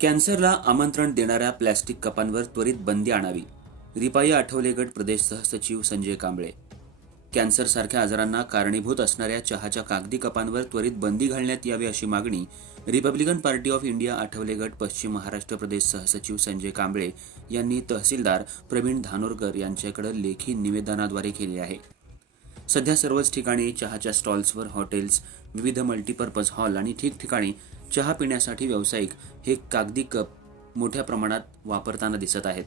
कॅन्सरला आमंत्रण देणाऱ्या प्लॅस्टिक कपांवर त्वरित बंदी आणावी. रिपाई आठवले गट प्रदेश सहसचिव संजय कांबळे. कॅन्सरसारख्या आजारांना कारणीभूत असणाऱ्या चहाच्या कागदी कपांवर त्वरित बंदी घालण्यात यावी अशी मागणी Republican party of India Athawale गट पश्चिम महाराष्ट्र प्रदेश सहसचिव संजय कांबळे यांनी तहसीलदार प्रवीण धानोरकर यांच्याकडे लेखी निवेदनाद्वारे केली आहे. सध्या सर्वच ठिकाणी चहाच्या स्टॉल्सवर, हॉटेल्स, विविध मल्टीपर्पज हॉल आणि ठिकठिकाणी चहा पिण्यासाठी व्यावसायिक हे कागदी कप मोठ्या प्रमाणात वापरताना दिसत आहेत.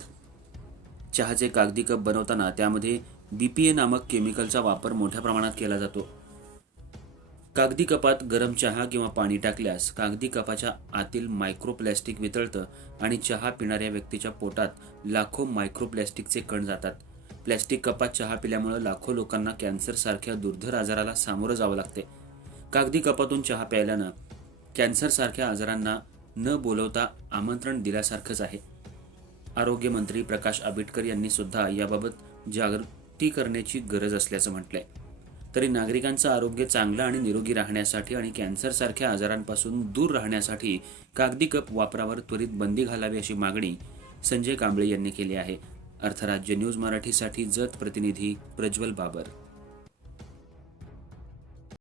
चहाचे कागदी कप बनवताना त्यामध्ये BPA नामक केमिकलचा वापर मोठ्या प्रमाणात केला जातो. कागदी कपात गरम चहा किंवा पाणी टाकल्यास कागदी कपाच्या आतील मायक्रोप्लॅस्टिक वितळतं आणि चहा पिणाऱ्या व्यक्तीच्या पोटात लाखो मायक्रोप्लॅस्टिकचे कण जातात. प्लॅस्टिक कपात चहा पिल्यामुळे लाखो लोकांना कॅन्सर सारख्या दुर्धर आजाराला सामोरं जावं लागते. कागदी कपातून चहा प्यायल्यानं कॅन्सर सारख्या आजारांना न बोलवता आमंत्रण दिल्यासारखंच आहे. आरोग्य मंत्री प्रकाश आंबेडकर यांनी सुद्धा याबाबत जागृती करण्याची गरज असल्याचं म्हटलंय. तरी नागरिकांचं आरोग्य चांगलं आणि निरोगी राहण्यासाठी आणि कॅन्सर सारख्या आजारांपासून दूर राहण्यासाठी कागदी कप वापरावर त्वरित बंदी घालावी अशी मागणी संजय कांबळे यांनी केली आहे. अर्थराज्य न्यूज मराठीसाठी जत प्रतिनिधी प्रज्वल बाबर.